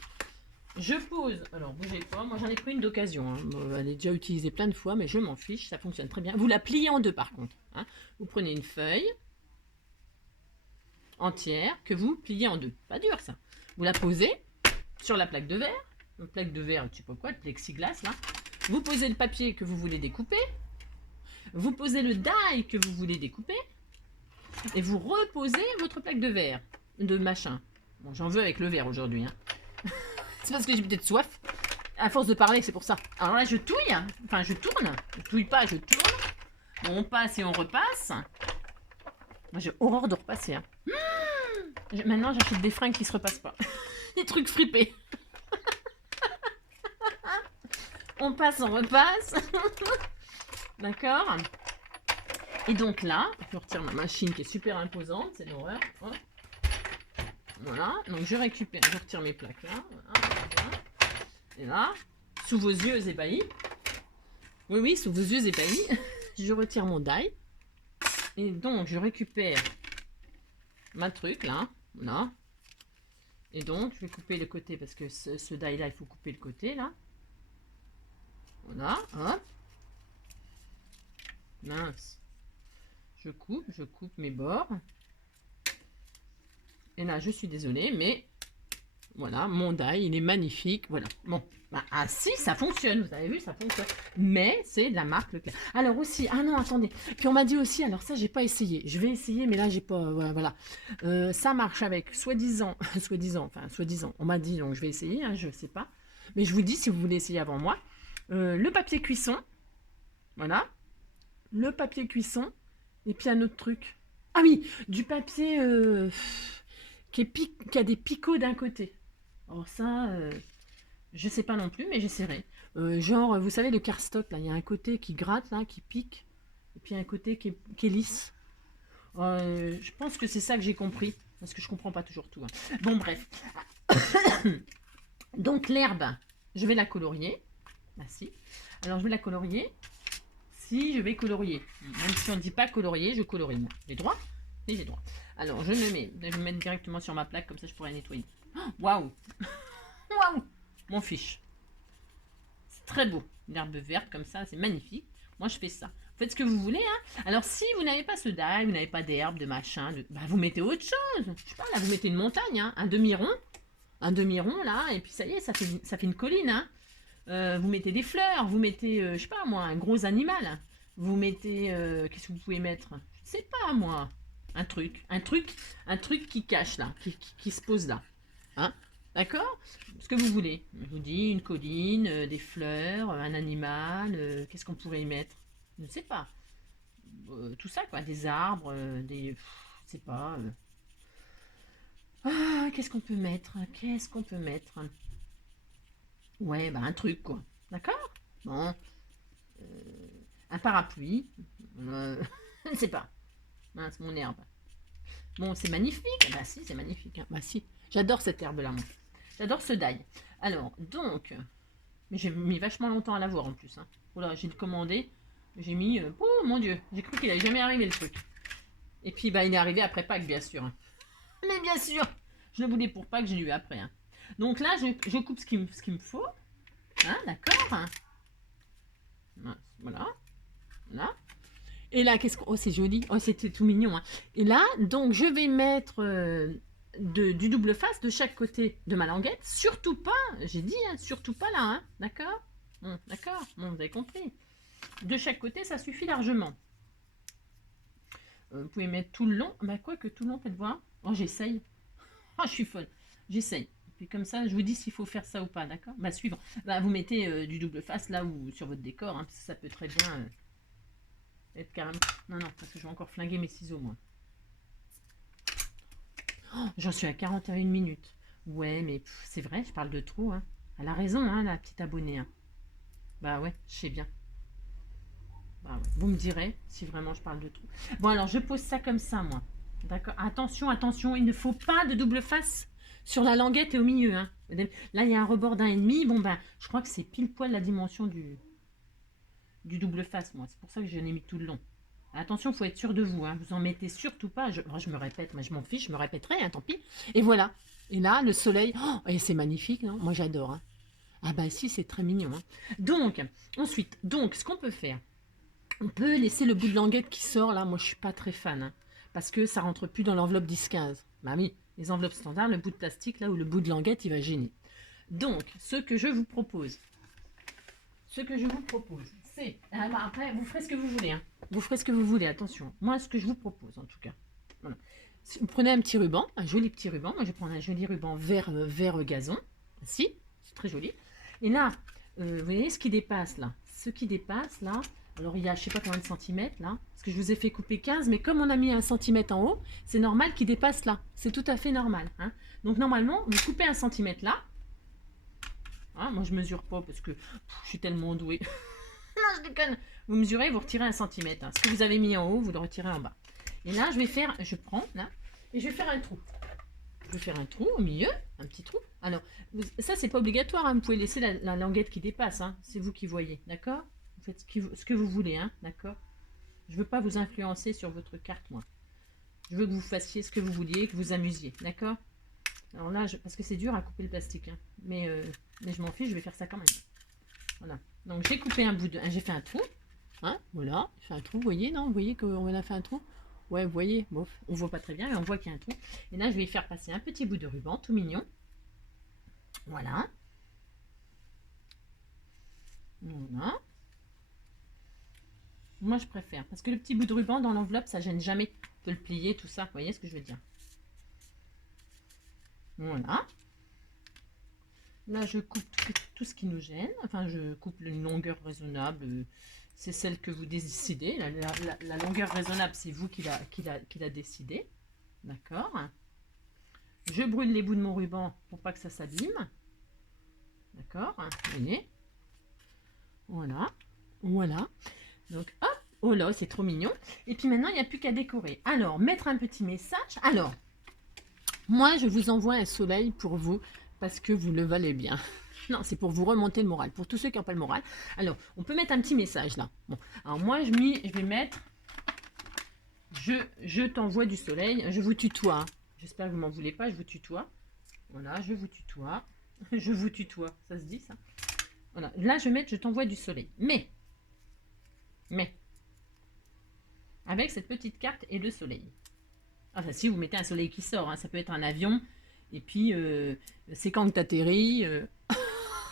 Je pose, alors bougez pas, moi j'en ai pris une d'occasion, hein. Elle est déjà utilisée plein de fois, mais je m'en fiche, ça fonctionne très bien. Vous la pliez en deux par contre. Hein. Vous prenez une feuille entière que vous pliez en deux. Pas dur ça. Vous la posez sur la plaque de verre. Une plaque de verre, je sais pas quoi, le plexiglas là. Vous posez le papier que vous voulez découper. Vous posez le die que vous voulez découper. Et vous reposez votre plaque de verre. De machin. Bon, j'en veux avec le verre aujourd'hui. Hein. C'est parce que j'ai peut-être soif. À force de parler, c'est pour ça. Alors là, je touille. Enfin, je tourne. Je touille pas, je tourne. Bon, on passe et on repasse. Moi, j'ai horreur de repasser. Hein. Maintenant, j'achète des fringues qui se repassent pas. Des trucs fripés. On passe, on repasse. D'accord. Et donc là, je retire ma machine qui est super imposante. C'est l'horreur. Voilà, donc je récupère, je retire mes plaques là, voilà. Et là, sous vos yeux ébahis, oui, sous vos yeux ébahis, je retire mon die, et donc je récupère ma truc là, voilà, et donc je vais couper le côté, parce que ce die là, il faut couper le côté là, voilà, hop, mince, je coupe mes bords. Et là, je suis désolée, mais voilà, mon die, il est magnifique. Voilà. Bon, bah, ah si, ça fonctionne. Vous avez vu, ça fonctionne. Mais c'est de la marque Leclerc. Alors aussi, ah non, attendez. Puis on m'a dit aussi, alors ça, j'ai pas essayé. Je vais essayer, mais là, j'ai pas. Voilà. Ça marche avec soi-disant. On m'a dit, donc je vais essayer, hein, je sais pas. Mais je vous dis, si vous voulez essayer avant moi, le papier cuisson. Voilà. Le papier cuisson. Et puis un autre truc. Ah oui, du papier. Qui a des picots d'un côté. Alors ça, je sais pas non plus, mais j'essaierai. Genre, vous savez, le cardstock, là, il y a un côté qui gratte, là, qui pique, et puis un côté qui est lisse. Je pense que c'est ça que j'ai compris, parce que je comprends pas toujours tout. Hein. Bon, bref. Donc, l'herbe, je vais la colorier. Ah, si. Alors, je vais la colorier. Si je vais colorier. Même si on ne dit pas colorier, je colorie. J'ai droit? Oui, j'ai droit. Alors, je vais me mettre directement sur ma plaque, comme ça je pourrais nettoyer. Waouh! Waouh! Mon fiche. C'est très beau. L'herbe verte comme ça, c'est magnifique. Moi, je fais ça. Vous faites ce que vous voulez, hein. Alors, si vous n'avez pas ce die, vous n'avez pas d'herbe, de machin, bah, vous mettez autre chose. Je sais pas, là, vous mettez une montagne, hein, un demi-rond. Un demi-rond, là, et puis ça y est, ça fait une colline, hein. Vous mettez des fleurs, vous mettez, je sais pas moi, un gros animal. Vous mettez, qu'est-ce que vous pouvez mettre? Je ne sais pas moi. Un truc qui cache là, qui se pose là. Hein? D'accord? Ce que vous voulez. Je vous dis une colline, des fleurs, un animal, qu'est-ce qu'on pourrait y mettre? Je ne sais pas. Tout ça quoi, des arbres, je sais pas. Ah, qu'est-ce qu'on peut mettre? Qu'est-ce qu'on peut mettre? Ouais, bah un truc quoi. D'accord? Bon, un parapluie. Je ne sais pas. Mince, mon herbe. Bon, c'est magnifique. Bah si, c'est magnifique, hein. Bah si, j'adore cette herbe-là, moi. J'adore ce die. Alors, donc, mais j'ai mis vachement longtemps à l'avoir en plus, hein. Voilà, j'ai commandé. J'ai mis... oh mon Dieu, j'ai cru qu'il allait jamais arriver le truc. Et puis, bah, il est arrivé après Pâques, bien sûr, hein. Mais bien sûr, je le voulais pour Pâques, j'ai eu après, hein. Donc là, je coupe ce qu'il me faut. Hein, d'accord, hein. Voilà. Voilà. Et là, qu'est-ce qu'on... Oh, c'est joli. Oh, c'était tout mignon, hein. Et là, donc, je vais mettre du double face de chaque côté de ma languette. Surtout pas, j'ai dit, hein, surtout pas là, hein. D'accord? Bon, d'accord. Bon, vous avez compris. De chaque côté, ça suffit largement. Vous pouvez mettre tout le long. Bah, quoi que tout le long, faites voir. Oh, j'essaye. Oh, je suis folle. J'essaye. Puis comme ça, je vous dis s'il faut faire ça ou pas, d'accord? Bah, suivant. Bah, vous mettez du double face là ou sur votre décor, hein, parce que ça peut très bien... être carrément... Non, non, parce que je vais encore flinguer mes ciseaux, moi. Oh, j'en suis à 41 minutes. Ouais, mais c'est vrai, je parle de trop, hein. Elle a raison, hein, la petite abonnée, hein. Bah ouais, je sais bien. Bah ouais. Vous me direz si vraiment je parle de trop. Bon, alors, je pose ça comme ça, moi. D'accord? Attention, attention, il ne faut pas de double face sur la languette et au milieu, hein. Là, il y a un rebord d'1,5. Bon, ben, je crois que c'est pile poil la dimension du double face, moi. C'est pour ça que je l'ai mis tout le long. Attention, il faut être sûr de vous, hein. Vous en mettez surtout pas. Je me répète, mais je m'en fiche, je me répéterai, hein, tant pis. Et voilà. Et là, le soleil, oh, et c'est magnifique, non? Moi, j'adore, hein. Ah bah si, c'est très mignon, hein. Donc, ensuite, donc, ce qu'on peut faire, on peut laisser le bout de languette qui sort, là. Moi, je suis pas très fan, hein, parce que ça rentre plus dans l'enveloppe 10-15. Bah oui, les enveloppes standards, le bout de plastique, là, où le bout de languette, il va gêner. Donc, ce que je vous propose, c'est... Après, vous ferez ce que vous voulez, hein. Vous ferez ce que vous voulez, attention. Moi, ce que je vous propose, en tout cas. Voilà. Vous prenez un petit ruban, un joli petit ruban. Moi, je vais prendre un joli ruban vert gazon. Ainsi, c'est très joli. Et là, vous voyez ce qui dépasse, là. Ce qui dépasse, là. Alors, il y a, je sais pas combien de centimètres, là. Parce que je vous ai fait couper 15, mais comme on a mis 1 centimètre en haut, c'est normal qu'il dépasse là. C'est tout à fait normal, hein. Donc, normalement, vous coupez 1 centimètre là. Hein, moi, je mesure pas parce que je suis tellement douée. Non, je déconne. Vous mesurez, vous retirez 1 centimètre, hein. Ce que vous avez mis en haut, vous le retirez en bas. Et là, je prends, là, et je vais faire un trou. Je vais faire un trou au milieu, un petit trou. Alors, ça, c'est pas obligatoire, hein. Vous pouvez laisser la languette qui dépasse, hein. C'est vous qui voyez, d'accord? Vous faites ce que vous voulez, hein, d'accord? Je veux pas vous influencer sur votre carte, moi. Je veux que vous fassiez ce que vous vouliez, que vous amusiez, d'accord? Alors là, parce que c'est dur à couper le plastique, hein. Mais je m'en fiche, je vais faire ça quand même. Voilà. Donc j'ai coupé j'ai fait un trou. Hein, voilà, j'ai fait un trou, vous voyez, non? Vous voyez qu'on a fait un trou? Ouais, vous voyez, bof, on voit pas très bien, mais on voit qu'il y a un trou. Et là, je vais faire passer un petit bout de ruban, tout mignon. Voilà. Voilà. Moi, je préfère, parce que le petit bout de ruban dans l'enveloppe, ça gêne jamais de le plier, tout ça. Vous voyez ce que je veux dire? Voilà. Là, je coupe tout ce qui nous gêne. Enfin, je coupe une longueur raisonnable. C'est celle que vous décidez. La longueur raisonnable, c'est vous qui l'a décidé. D'accord. Je brûle les bouts de mon ruban pour pas que ça s'abîme. D'accord. Vous voyez. Voilà. Voilà. Donc, hop. Oh là, c'est trop mignon. Et puis maintenant, il n'y a plus qu'à décorer. Alors, mettre un petit message. Alors, moi, je vous envoie un soleil pour vous parce que vous le valez bien. Non, c'est pour vous remonter le moral. Pour tous ceux qui n'ont pas le moral. Alors, on peut mettre un petit message là. Bon, alors moi, je vais mettre... Je t'envoie du soleil. Je vous tutoie, hein. J'espère que vous m'en voulez pas. Je vous tutoie. Voilà, je vous tutoie. Je vous tutoie. Ça se dit, ça? Voilà. Là, je vais mettre je t'envoie du soleil. Mais, avec cette petite carte et le soleil. Enfin, si vous mettez un soleil qui sort, hein, ça peut être un avion. Et puis, c'est quand que tu atterris.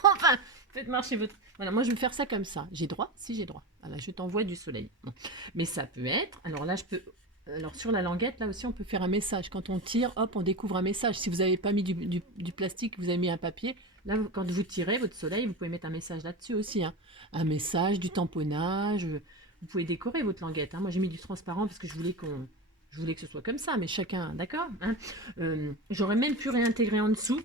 Enfin, Faites marcher votre... Voilà, moi je vais faire ça comme ça. J'ai droit? Si j'ai droit. Voilà, je t'envoie du soleil. Bon. Mais ça peut être... Alors là, je peux... Alors sur la languette, là aussi, on peut faire un message. Quand on tire, hop, on découvre un message. Si vous n'avez pas mis du plastique, vous avez mis un papier, là, quand vous tirez votre soleil, vous pouvez mettre un message là-dessus aussi. Hein. Un message, du tamponnage. Vous pouvez décorer votre languette. Hein. Moi, j'ai mis du transparent parce que je voulais que ce soit comme ça. Mais chacun, d'accord hein. J'aurais même pu réintégrer en dessous.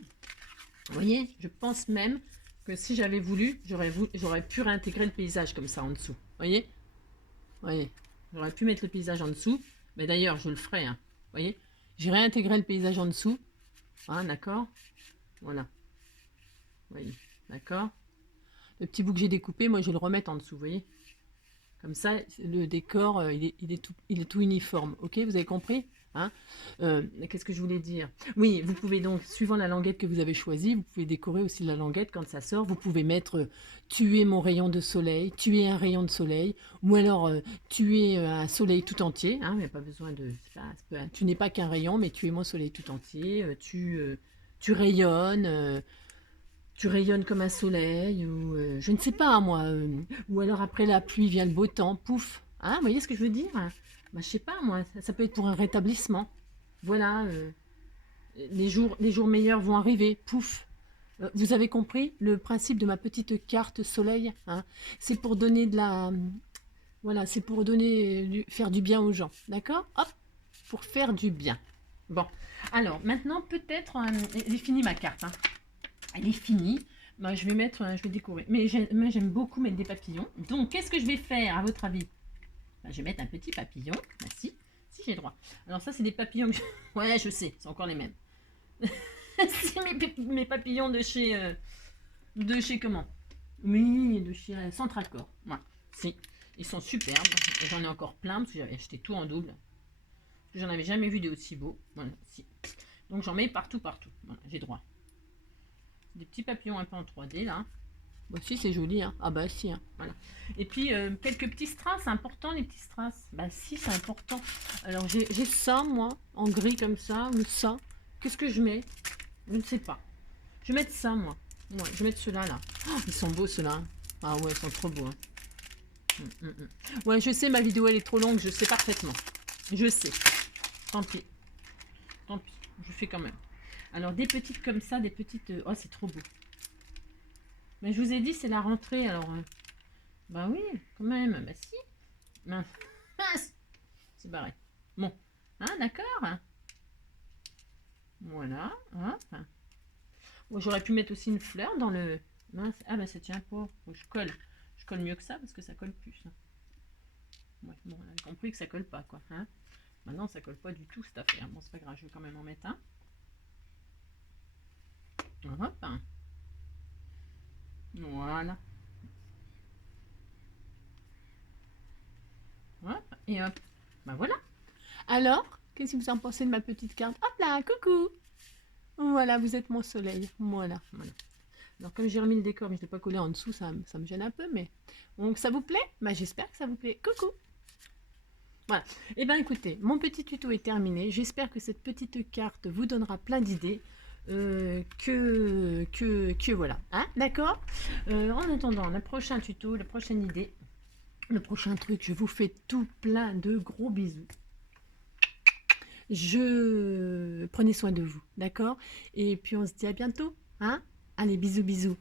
Vous voyez, je pense même que si j'avais voulu, j'aurais pu réintégrer le paysage comme ça en dessous. Vous voyez, j'aurais pu mettre le paysage en dessous. Mais d'ailleurs, je le ferai. Hein. Vous voyez, j'ai réintégré le paysage en dessous. Hein, d'accord. Voilà. Vous voyez, d'accord. Le petit bout que j'ai découpé, moi, je vais le remettre en dessous. Vous voyez. Comme ça, le décor, il est tout uniforme. Ok, vous avez compris hein. Qu'est-ce que je voulais dire? Oui, vous pouvez donc, suivant la languette que vous avez choisie, vous pouvez décorer aussi la languette quand ça sort. Vous pouvez mettre tuer mon rayon de soleil, tuer un rayon de soleil, ou alors tuer un soleil tout entier. Hein, mais pas besoin de... tu n'es pas qu'un rayon, mais tuer mon soleil tout entier. Tu rayonnes. Tu rayonnes comme un soleil, ou je ne sais pas moi, ou alors après la pluie vient le beau temps, pouf. Hein, vous voyez ce que je veux dire? Bah, je sais pas moi, ça peut être pour un rétablissement. Voilà, les jours meilleurs vont arriver, pouf. Vous avez compris le principe de ma petite carte soleil hein. C'est pour donner de la... Voilà, c'est pour donner, faire du bien aux gens, d'accord? Hop, pour faire du bien. Bon, alors maintenant peut-être, elle est finie ma carte, hein. Elle est finie. Bah, je vais décorer. Mais j'aime beaucoup mettre des papillons. Donc, qu'est-ce que je vais faire, à votre avis? Bah, je vais mettre un petit papillon. Bah, si j'ai droit. Alors, ça, c'est des papillons que je... Ouais, je sais, c'est encore les mêmes. C'est mes papillons de chez... de chez comment? Oui, de chez Centracor. Ouais, si. Ils sont superbes. J'en ai encore plein parce que j'avais acheté tout en double. J'en avais jamais vu des aussi beaux. Voilà, si. Donc, j'en mets partout, partout. Voilà, j'ai droit. Des petits papillons un peu en 3D là. Bah si c'est joli hein. Ah bah si hein. Voilà. Et puis quelques petits strass, c'est important les petits strass. Bah si c'est important. Alors j'ai ça moi, en gris comme ça, ou ça. Qu'est-ce que je mets? Je ne sais pas. Je vais mettre ça moi. Ouais, je vais mettre ceux-là là. Oh, ils sont beaux ceux-là. Ah ouais, ils sont trop beaux. Hein. Ouais, je sais, ma vidéo elle est trop longue, je sais parfaitement. Je sais. Tant pis. Tant pis, je fais quand même. Alors, des petites comme ça, des petites... Oh, c'est trop beau. Mais je vous ai dit, c'est la rentrée, alors... Bah oui, quand même. Bah si. Mince. C'est barré. Bon. Hein, d'accord. Voilà. Hop. Bon, j'aurais pu mettre aussi une fleur dans le... Mince. Ah, bah ça tient pas. Faut que je colle. Je colle mieux que ça, parce que ça colle plus. Ouais, bon, on a compris que ça colle pas, quoi. Hein. Maintenant, ça colle pas du tout, cette affaire. Bon, c'est pas grave, je vais quand même en mettre un. Hop. Voilà. Hop. Et hop. Bah voilà. Alors, qu'est-ce que vous en pensez de ma petite carte? Hop là, coucou. Voilà, vous êtes mon soleil. Voilà. Alors, comme j'ai remis le décor, mais je ne l'ai pas collé en dessous, ça me gêne un peu, mais... Donc, ça vous plaît? Bah, j'espère que ça vous plaît. Coucou. Voilà. Et bien, écoutez, mon petit tuto est terminé. J'espère que cette petite carte vous donnera plein d'idées. Voilà. Hein, d'accord. En attendant, le prochain tuto, la prochaine idée, le prochain truc, je vous fais tout plein de gros bisous. Prenez soin de vous, d'accord? Et puis on se dit à bientôt, hein? Allez, bisous, bisous.